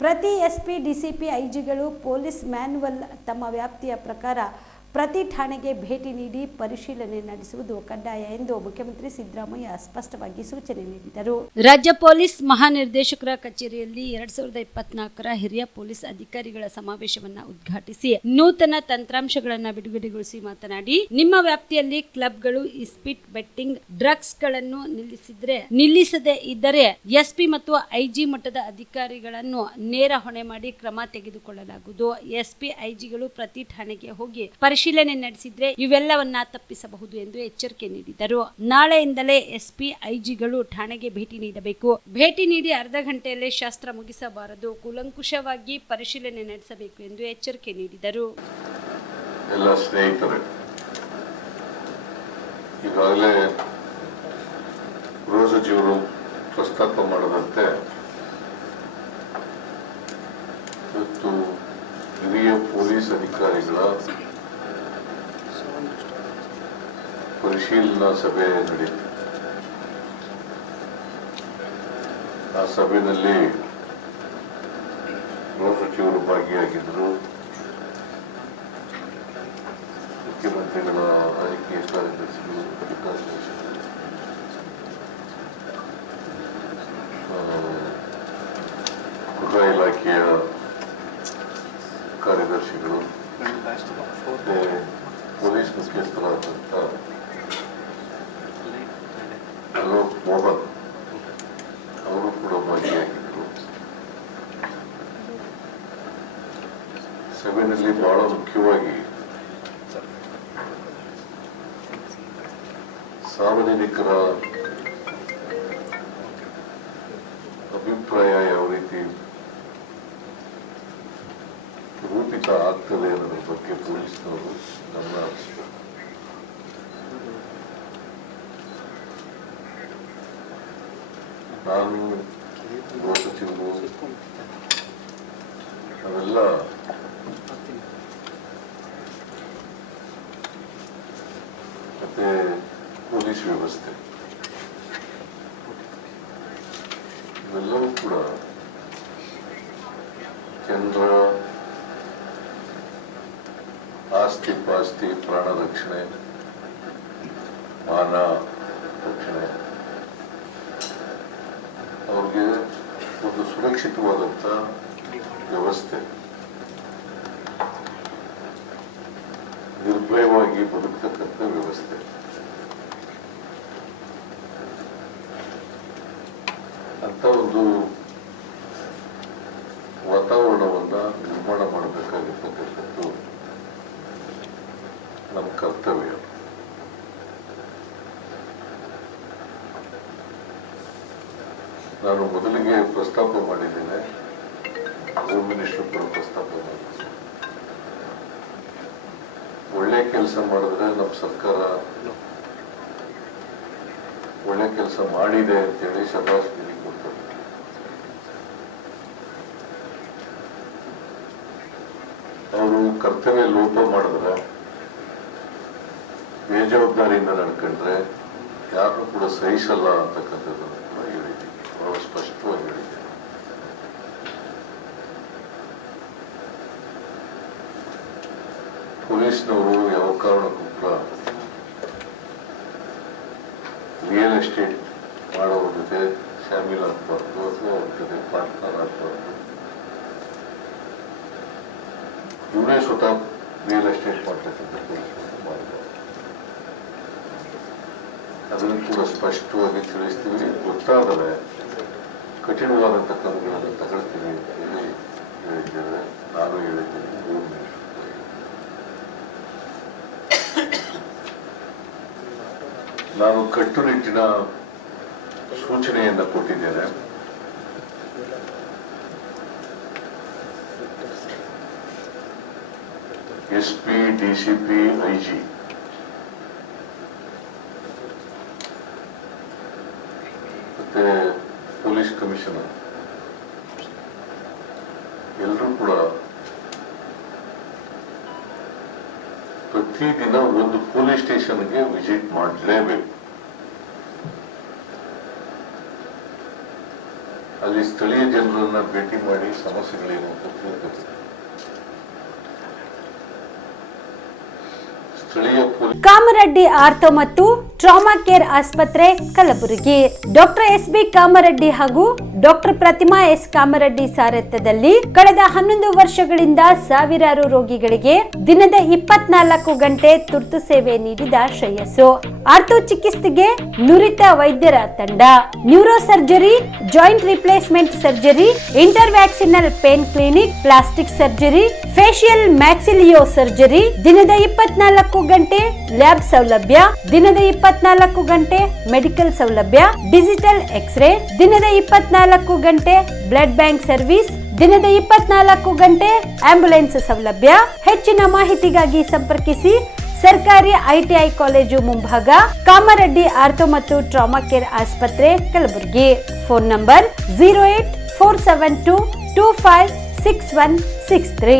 ಪ್ರತಿ SP, DCP, ಐಜಿಗಳು police manual ತಮ್ಮ ವ್ಯಾಪ್ತಿಯ ಪ್ರಕಾರ ಪ್ರತಿ ಠಾಣೆಗೆ ಭೇಟಿ ನೀಡಿ ಪರಿಶೀಲನೆ ನಡೆಸುವುದು ಕಡ್ಡಾಯ ಎಂದು ಮುಖ್ಯಮಂತ್ರಿ ಸಿದ್ದರಾಮಯ್ಯ ಸ್ಪಷ್ಟವಾಗಿ ಸೂಚನೆ ನೀಡಿದರು. ರಾಜ್ಯ ಪೊಲೀಸ್ ಮಹಾನಿರ್ದೇಶಕರ ಕಚೇರಿಯಲ್ಲಿ 2024ರ ಹಿರಿಯ ಪೊಲೀಸ್ ಅಧಿಕಾರಿಗಳ ಸಮಾವೇಶವನ್ನು ಉದ್ಘಾಟಿಸಿ ನೂತನ ತಂತ್ರಾಂಶಗಳನ್ನು ಬಿಡುಗಡೆಗೊಳಿಸಿ ಮಾತನಾಡಿ, ನಿಮ್ಮ ವ್ಯಾಪ್ತಿಯಲ್ಲಿ ಕ್ಲಬ್ಗಳು, ಇಸ್ಪಿಟ್, ಬೆಟ್ಟಿಂಗ್, ಡ್ರಗ್ಸ್ಗಳನ್ನು ನಿಲ್ಲಿಸದೇ ಇದ್ದರೆ ಎಸ್ಪಿ ಮತ್ತು ಐಜಿ ಮಟ್ಟದ ಅಧಿಕಾರಿಗಳನ್ನು ನೇರ ಹೊಣೆ ಮಾಡಿ ಕ್ರಮ ತೆಗೆದುಕೊಳ್ಳಲಾಗುವುದು. ಎಸ್ಪಿ, ಐಜಿಗಳು ಪ್ರತಿ ಠಾಣೆಗೆ ಹೋಗಿ ಪರಿಶೀಲನೆ ನಡೆಸಿದ್ರೆ ಇವೆಲ್ಲವನ್ನ ತಪ್ಪಿಸಬಹುದು ಎಂದು ಎಚ್ಚರಿಕೆ ನೀಡಿದರು. ನಾಳೆಯಿಂದಲೇ ಎಸ್ಪಿ, ಐಜಿಗಳು ಠಾಣೆಗೆ ಭೇಟಿ ನೀಡಬೇಕು. ಭೇಟಿ ನೀಡಿ ಅರ್ಧ ಗಂಟೆಯಲ್ಲೇ ಶಾಸ್ತ್ರ ಮುಗಿಸಬಾರದು, ಕೂಲಂಕುಷವಾಗಿ ಪರಿಶೀಲನೆ ನಡೆಸಬೇಕು ಎಂದು ಎಚ್ಚರಿಕೆ ನೀಡಿದರು. ಎಲ್ಲ ಸ್ನೇಹಿತರೆ, ಈಗಾಗಲೇ ಗೃಹ ಸಚಿವರು ಪ್ರಸ್ತಾಪ ಮಾಡದಂತೆ ಇವತ್ತು ಹಿರಿಯ ಪೊಲೀಸ್ ಅಧಿಕಾರಿಗಳ ಪರಿಶೀಲನಾ ಸಭೆ ನಡೆಯಿತು. ಆ ಸಭೆಯಲ್ಲಿ ಗೃಹ ಸಚಿವರು ಭಾಗಿಯಾಗಿದ್ದರು. ಮುಖ್ಯಮಂತ್ರಿಗಳ ರಾಜಕೀಯ ಕಾರ್ಯದರ್ಶಿಗಳು, ಗೃಹ ಇಲಾಖೆಯ ಕಾರ್ಯದರ್ಶಿಗಳು, ಪೊಲೀಸ್ ಮುಖ್ಯಸ್ಥರಾದಂಥ ಅಲೋಕ್ ಮೋಹನ್ ಅವರು ಕೂಡ ಭಾಗಿಯಾಗಿದ್ದರು. ಸಭೆಯಲ್ಲಿ ಬಹಳ ಮುಖ್ಯವಾಗಿ ಸಾರ್ವಜನಿಕರ ಅಭಿಪ್ರಾಯ ಯಾವ ರೀತಿ ರೂಪಿತ ಆಗ್ತದೆ ಅನ್ನೋದ್ರ ಬಗ್ಗೆ ಪೊಲೀಸ್ನವರು ಗಮನ ಹರಿಸಿದರು. ನಾನು, ಗೃಹ ಸಚಿವರು ಅವೆಲ್ಲ ಮತ್ತೆ ಪೊಲೀಸ್ ವ್ಯವಸ್ಥೆ ಇವೆಲ್ಲವೂ ಕೂಡ ಜನರ ಆಸ್ತಿ ಪಾಸ್ತಿ, ಪ್ರಾಣ ರಕ್ಷಣೆ, ಮಾನ ರಕ್ಷಣೆ, ಅವ್ರಿಗೆ ಒಂದು ಸುರಕ್ಷಿತವಾದಂಥ ವ್ಯವಸ್ಥೆ, ನಿರ್ಭಯವಾಗಿ ಬದುಕತಕ್ಕಂಥ ವ್ಯವಸ್ಥೆ, ಅಂತ ಒಂದು ವಾತಾವರಣವನ್ನ ನಿರ್ಮಾಣ ಮಾಡಬೇಕಾಗಿರ್ತಕ್ಕಂಥದ್ದು ನಮ್ಮ ಕರ್ತವ್ಯ. ನಾನು ಮೊದಲಿಗೆ ಪ್ರಸ್ತಾಪ ಮಾಡಿದ್ದೇನೆ, ಹೋಮ್ ಮಿನಿಸ್ಟರ್ ಕೂಡ ಪ್ರಸ್ತಾಪ ಮಾಡಿದ್ದೇನೆ. ಒಳ್ಳೆ ಕೆಲಸ ಮಾಡಿದ್ರೆ ನಮ್ಮ ಸರ್ಕಾರ ಒಳ್ಳೆ ಕೆಲಸ ಮಾಡಿದೆ ಅಂತೇಳಿ ಶಬಾಷ್ಗಿರಿ ಕೊಡ್ತಾರೆ. ಅವರು ಕರ್ತವ್ಯ ಲೋಪ ಮಾಡಿದ್ರೆ, ಬೇಜವಾಬ್ದಾರಿಯಿಂದ ನಡ್ಕೊಂಡ್ರೆ ಯಾರು ಕೂಡ ಸಹಿಸಲ್ಲ ಅಂತಕ್ಕಂಥದ್ದನ್ನು ಕೂಡ ಹೇಳಿದ್ದೀನಿ, ಬಹಳ ಸ್ಪಷ್ಟವಾಗಿ ಹೇಳಿದ್ದೇನೆ. ಪೊಲೀಸ್ನವರು ಯಾವ ಕಾರಣಕ್ಕೂ ಕೂಡ ರಿಯಲ್ ಎಸ್ಟೇಟ್ ಮಾಡೋರ ಜೊತೆ ಶಾಮೀಲಾಗಬಾರ್ದು ಅಥವಾ ಅವ್ರ ಜೊತೆ ಪಾರ್ಟ್ನರ್ ಆಗಬಾರ್ದು. ಇವರೇ ಸ್ವತಃ ರಿಯಲ್ ಎಸ್ಟೇಟ್ ಮಾಡ್ತಕ್ಕಂಥ ಪೊಲೀಸ್ನವರು ಮಾಡಬಾರ್ದು. ಅದನ್ನು ಕೂಡ ಸ್ಪಷ್ಟವಾಗಿ ತಿಳಿಸ್ತೀವಿ. ಗೊತ್ತಾದರೆ ಕಠಿಣವಾದಂಥ ಕ್ರಮಗಳನ್ನು ತಗೊಳ್ತೀವಿ ಅಂತ ಹೇಳಿ ಹೇಳಿದ್ದೇವೆ. ನಾನು ಹೇಳಿದ್ದೀನಿ, ನಾನು ಕಟ್ಟುನಿಟ್ಟಿನ ಸೂಚನೆಯನ್ನು ಕೊಟ್ಟಿದ್ದೇನೆ. ಎಸ್ಪಿ, ಡಿಸಿಪಿ, ಐಜಿ ಮತ್ತೆ ಪೊಲೀಸ್ ಕಮಿಷನರ್ ಎಲ್ಲರೂ ಕೂಡ ಪ್ರತಿದಿನ ಒಂದು ಪೊಲೀಸ್ ಸ್ಟೇಷನ್ಗೆ ವಿಸಿಟ್ ಮಾಡಲೇಬೇಕು. ಅಲ್ಲಿ ಸ್ಥಳೀಯ ಜನರನ್ನ ಭೇಟಿ ಮಾಡಿ ಸಮಸ್ಯೆಗಳೇನು ಅಂತ ತಿಳ್ಕೊಬೇಕು. ಸ್ಥಳೀಯ ಪೊಲೀಸ್ ಕಾಮರೆಡ್ಡಿ ಆರ್ಥೋ ಮತ್ತು ಟ್ರಾಮಾ ಕೇರ್ ಆಸ್ಪತ್ರೆ ಕಲಬುರಗಿ. Doctor S B. ಕಾಮರೆಡ್ಡಿ ಹಾಗೂ ಡಾಕ್ಟರ್ ಪ್ರತಿಮಾ ಎಸ್. ಕಾಮರೆಡ್ಡಿ ಸಾರಥ್ಯದಲ್ಲಿ ಕಳೆದ 11 ವರ್ಷಗಳಿಂದ ಸಾವಿರಾರು ರೋಗಿಗಳಿಗೆ ದಿನದ 24 ಗಂಟೆ ತುರ್ತು ಸೇವೆ ನೀಡಿದ ಶ್ರೇಯಸ್ಸು. ಆರ್ಥೋ ಚಿಕಿತ್ಸೆಗೆ ನುರಿತ ವೈದ್ಯರ ತಂಡ, neuro surgery, joint replacement surgery, interventional pain clinic, plastic surgery, facial maxillo surgery, ದಿನದ 24 ಗಂಟೆ ಲ್ಯಾಬ್ ಸೌಲಭ್ಯ, ದಿನದ 24 ಗಂಟೆ ಮೆಡಿಕಲ್ ಸೌಲಭ್ಯ, ಡಿಜಿಟಲ್ ಎಕ್ಸ್ರೇ, ದಿನದ 24 ಗಂಟೆ ಬ್ಲಡ್ ಬ್ಯಾಂಕ್ ಸರ್ವಿಸ್, ದಿನದ 24 ಗಂಟೆ ಆಂಬ್ಯುಲೆನ್ಸ್ ಸೌಲಭ್ಯ. ಹೆಚ್ಚಿನ ಮಾಹಿತಿಗಾಗಿ ಸಂಪರ್ಕಿಸಿ ಸರ್ಕಾರಿ ಐಟಿಐ ಕಾಲೇಜು ಮುಂಭಾಗ, ಕಾಮರೆಡ್ಡಿ ಆರ್ಥೋ ಮತ್ತು ಟ್ರಾಮಾ ಕೇರ್ ಆಸ್ಪತ್ರೆ ಕಲಬುರಗಿ. Phone number 084722566163.